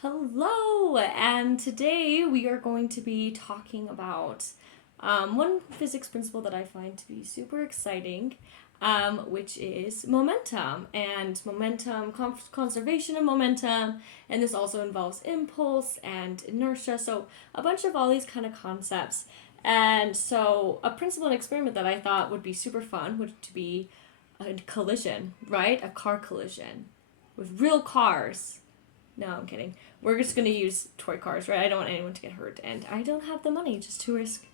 Hello, and today we are going to be talking about one physics principle that I find to be super exciting, which is momentum and conservation of momentum, and this also involves impulse and inertia, so a bunch of all these kind of concepts. And so, a principle and experiment that I thought would be super fun would to be a collision, right? A car collision with real cars. No, I'm kidding. We're just gonna use toy cars, right? I don't want anyone to get hurt, and I don't have the money just to risk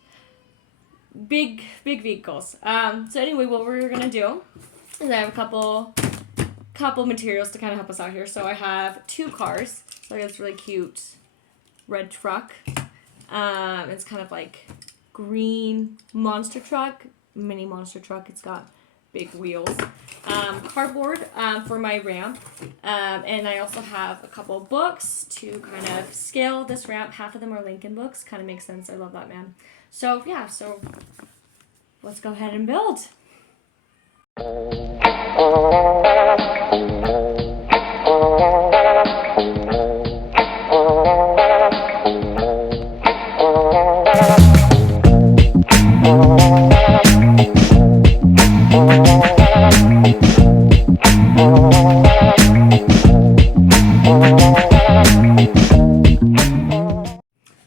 big vehicles. So anyway, what we're gonna do is I have a couple materials to kind of help us out here. So I have two cars. So I got this really cute red truck. It's kind of like green monster truck, mini monster truck. It's got big wheels. Cardboard for my ramp. And I also have a couple books to kind of scale this ramp. Half of them are Lincoln books. Kind of makes sense. I love that man. So yeah, so let's go ahead and build.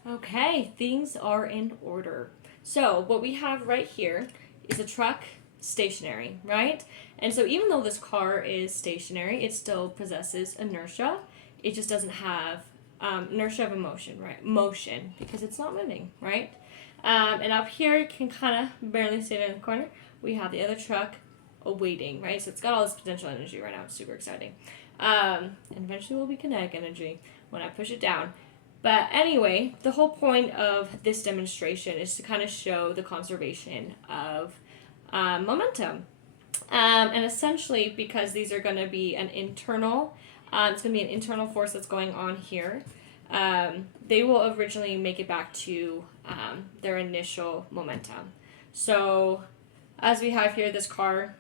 Okay, things are in order. So what we have right here is a truck stationary, right? And so even though this car is stationary, it still possesses inertia. It just doesn't have inertia of a motion, right? Motion, because it's not moving, right? And up here, you can kind of barely see it in the corner. We have the other truck awaiting, right? So it's got all this potential energy right now. It's super exciting. And eventually will be kinetic energy when I push it down. But anyway, the whole point of this demonstration is to kind of show the conservation of momentum. And essentially, because these are going to be an internal, it's going to be an internal force that's going on here. They will originally make it back to their initial momentum. So as we have here, this car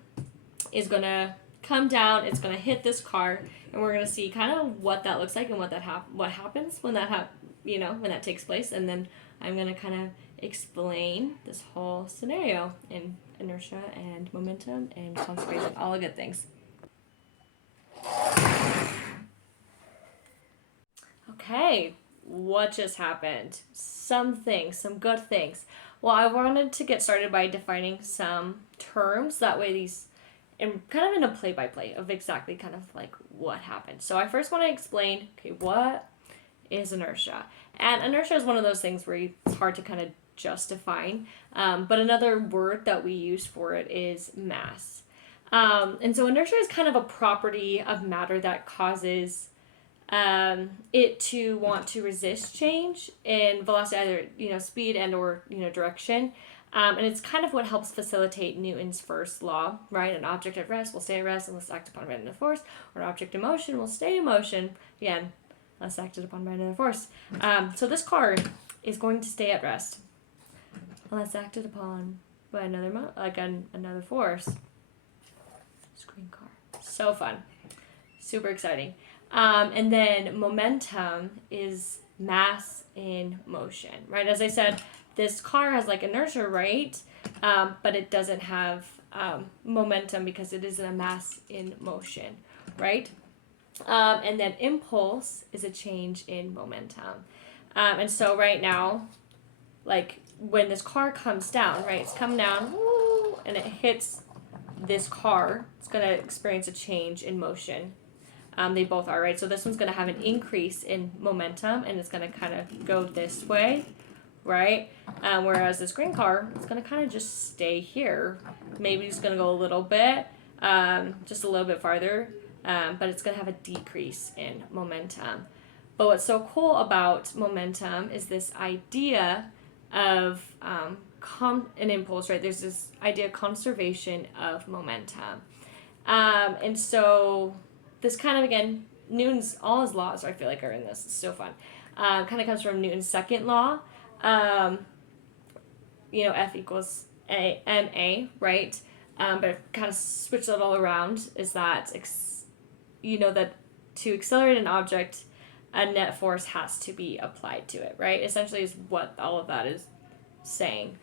is going to come down, it's going to hit this car, and we're going to see kind of what that looks like and what happens when that when that takes place. And then I'm going to kind of explain this whole scenario in inertia and momentum and conservation, all the good things. Okay, what just happened? Some good things. Well, I wanted to get started by defining some terms. That way these and kind of in a play-by-play of exactly kind of like what happened. So I first want to explain, okay, what is inertia? And inertia is one of those things where it's hard to kind of just define. But another word that we use for it is mass. And so inertia is kind of a property of matter that causes it to want to resist change in velocity, either speed and or direction. And it's kind of what helps facilitate Newton's first law, right? An object at rest will stay at rest unless acted upon by another force, or an object in motion will stay in motion, again, unless acted upon by another force. So this car is going to stay at rest unless acted upon by another force. Screen car. So fun. Super exciting. And then momentum is mass in motion, right? As I said, this car has like inertia, right? But it doesn't have momentum because it isn't a mass in motion, right? And then impulse is a change in momentum. And so right now, like when this car comes down, right? It's coming down, woo, and it hits this car. It's going to experience a change in motion. They both are, right? So this one's going to have an increase in momentum, and it's going to kind of go this way, right? Whereas this green car, it's going to kind of just stay here. Maybe it's going to go a little bit, just a little bit farther, but it's going to have a decrease in momentum. But what's so cool about momentum is this idea of an impulse, right? There's this idea of conservation of momentum. And so this kind of, again, Newton's, all his laws, I feel like, are in this. It's so fun. Kind of comes from Newton's second law. F equals ma, right? But kind of switch that all around is that, that to accelerate an object, a net force has to be applied to it, right? Essentially is what all of that is saying.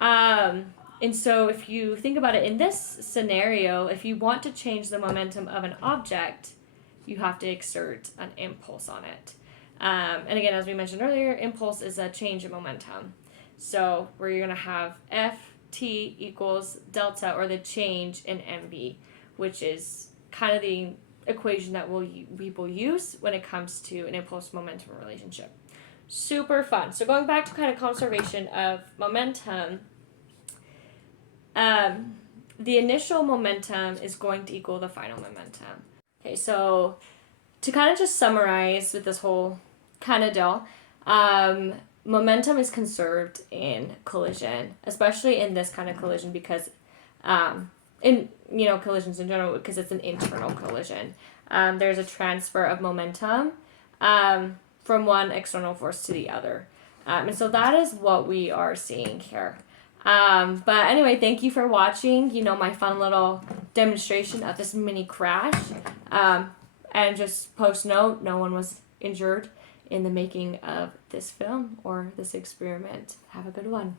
And so if you think about it in this scenario, if you want to change the momentum of an object, you have to exert an impulse on it. And again, as we mentioned earlier, impulse is a change in momentum. So where you're going to have Ft equals delta, or the change in mv, which is kind of the equation that we will use when it comes to an impulse momentum relationship. Super fun. So going back to kind of conservation of momentum, the initial momentum is going to equal the final momentum. Okay, so to kind of just summarize with this whole kind of deal, momentum is conserved in collision, especially in this kind of collision because, in collisions in general, because it's an internal collision. There's a transfer of momentum from one external force to the other. And so that is what we are seeing here. But anyway, thank you for watching, my fun little demonstration of this mini crash. And just post note, no one was injured in the making of this film or this experiment. Have a good one.